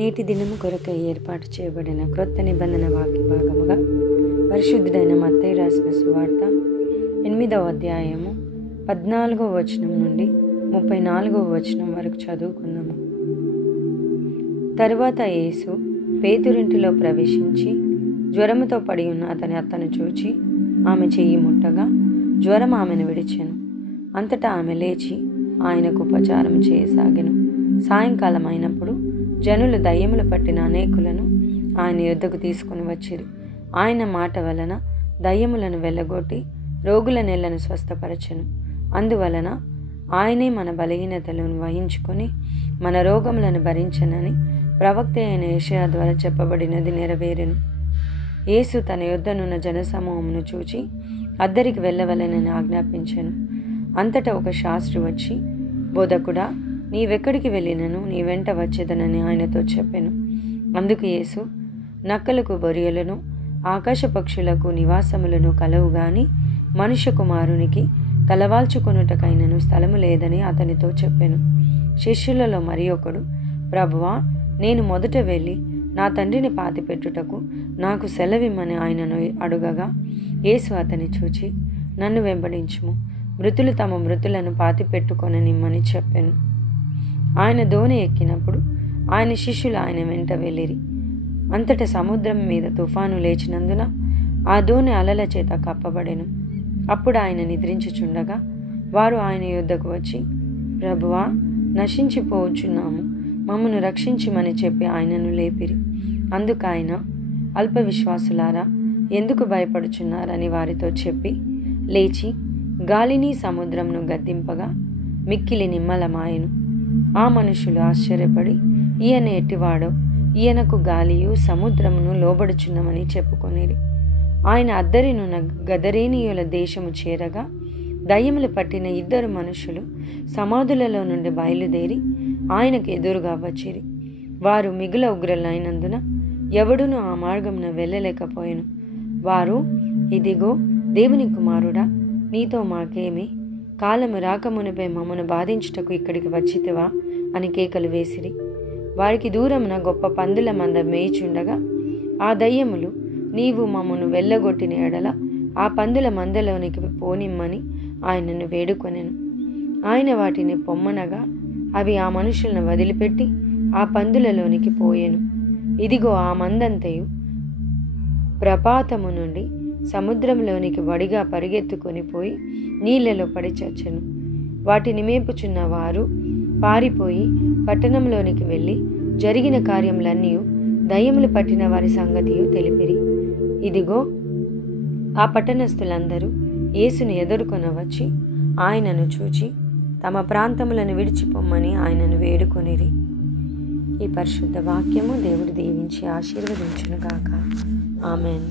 నేటి దినము కొరకై ఏర్పాటు చేయబడిన క్రొత్త నిబంధన వాక్య భాగముగా పరిశుద్ధుడైన మత్తయి రాసిన సువార్త 8వ అధ్యాయము 14వ వచనం నుండి 34వ వచనం వరకు చదువుకుందాము. తరువాత యేసు పేతురింటిలో ప్రవేశించి జ్వరముతో పడి ఉన్న అతను చూచి ఆమె చెయ్యి ముట్టగా జ్వరం ఆమెను విడిచెను. అంతటా ఆమె లేచి ఆయనకు ఉపచారం చేయసాగెను. సాయంకాలం అయినప్పుడు జనులు దయ్యములు పట్టిన అనేకులను ఆయన యొద్దకు తీసుకుని వచ్చిరి. ఆయన మాట వలన దయ్యములను వెళ్ళగొట్టి రోగుల నెలను స్వస్థపరచెను. అందువలన ఆయనే మన బలహీనతలను వహించుకొని మన రోగములను భరించనని ప్రవక్త అయిన యెషయా ద్వారా చెప్పబడినది నెరవేరెను. యేసు తన యొద్దనున్న జనసమూహమును చూచి అద్దరికి వెళ్ళవలెనని ఆజ్ఞాపించెను. అంతటా ఒక శాస్త్రి వచ్చి, బోధకుడా, నీవెక్కడికి వెళ్ళినను నీ వెంట వచ్చేదనని ఆయనతో చెప్పెను. అందుకు యేసు, నక్కలకు బొరియలను ఆకాశ పక్షులకు నివాసములను కలవు గాని మనుష్య కుమారునికి తలవాల్చుకొనుటకైనను స్థలము లేదని అతనితో చెప్పెను. శిష్యులలో మరి ఒకడు, ప్రభువా, నేను మొదట వెళ్ళి నా తండ్రిని పాతిపెట్టుటకు నాకు సెలవిమ్మని ఆయనను అడుగగా యేసు అతని చూచి, నన్ను వెంబడించుము, మృతులు తమ మృతులను పాతిపెట్టుకొననిమ్మని చెప్పెను. ఆయన దోణి ఎక్కినప్పుడు ఆయన శిష్యులు ఆయన వెంట వెళ్ళిరి. అంతటా సముద్రం మీద తుఫాను లేచినందున ఆ దోణి అలల చేత కప్పబడెను. అప్పుడు ఆయన నిద్రించుచుండగా వారు ఆయన యొద్దకు వచ్చి, ప్రభువా, నశించిపోవచ్చున్నాము, మమ్మను రక్షించమని చెప్పి ఆయనను లేపిరి. అందుకు ఆయన, అల్ప విశ్వాసులారా, ఎందుకు భయపడుచున్నారని వారితో చెప్పి లేచి గాలిని సముద్రంను గద్దింపగా మిక్కిలి నిమ్మలమాయెను. ఆ మనుషులు ఆశ్చర్యపడి, ఈయన ఎట్టివాడో, ఈయనకు గాలియు సముద్రమును లోబడుచున్నమని చెప్పుకొనిరి. ఆయన అద్దరినున్న గదరేనీయుల దేశము చేరగా దయ్యములు పట్టిన 2 మనుషులు సమాధులలో నుండి బయలుదేరి ఆయనకు ఎదురుగా వచ్చిరి. వారు మిగుల ఉగ్రులైనందున ఎవడునూ ఆ మార్గమున వెళ్ళలేకపోయెను. వారు, ఇదిగో, దేవుని కుమారుడా, నీతో మాకేమి? కాలము రాకమునిపై మమ్మను బాధించుటకు ఇక్కడికి వచ్చితివా అని కేకలు వేసిరి. వారికి దూరమున గొప్ప పందుల మంద మేయిచుండగా ఆ దయ్యములు, నీవు మమ్మను వెళ్ళగొట్టిన ఎడల ఆ పందుల మందలోనికి పోనిమ్మని ఆయనను వేడుకొనెను. ఆయన వాటిని పొమ్మనగా అవి ఆ మనుషులను వదిలిపెట్టి ఆ పందులలోనికి పోయెను. ఇదిగో, ఆ మందంతయు ప్రపాతము నుండి సముద్రంలోనికి వడిగా పరిగెత్తుకొని పోయి నీళ్లలో పడి చచ్చెను. వాటిని మేపుచున్న వారు పారిపోయి పట్టణంలోనికి వెళ్ళి జరిగిన కార్యములన్నీ దయ్యములు పట్టిన వారి సంగతియు తెలిపిరి. ఇదిగో, ఆ పట్టణస్థులందరూ యేసుని ఎదుర్కొన వచ్చి ఆయనను చూచి తమ ప్రాంతములను విడిచిపోమ్మని ఆయనను వేడుకొనిరి. ఈ పరిశుద్ధ వాక్యము దేవుడు దీవించి ఆశీర్వదించునుగాక. ఆమెన్.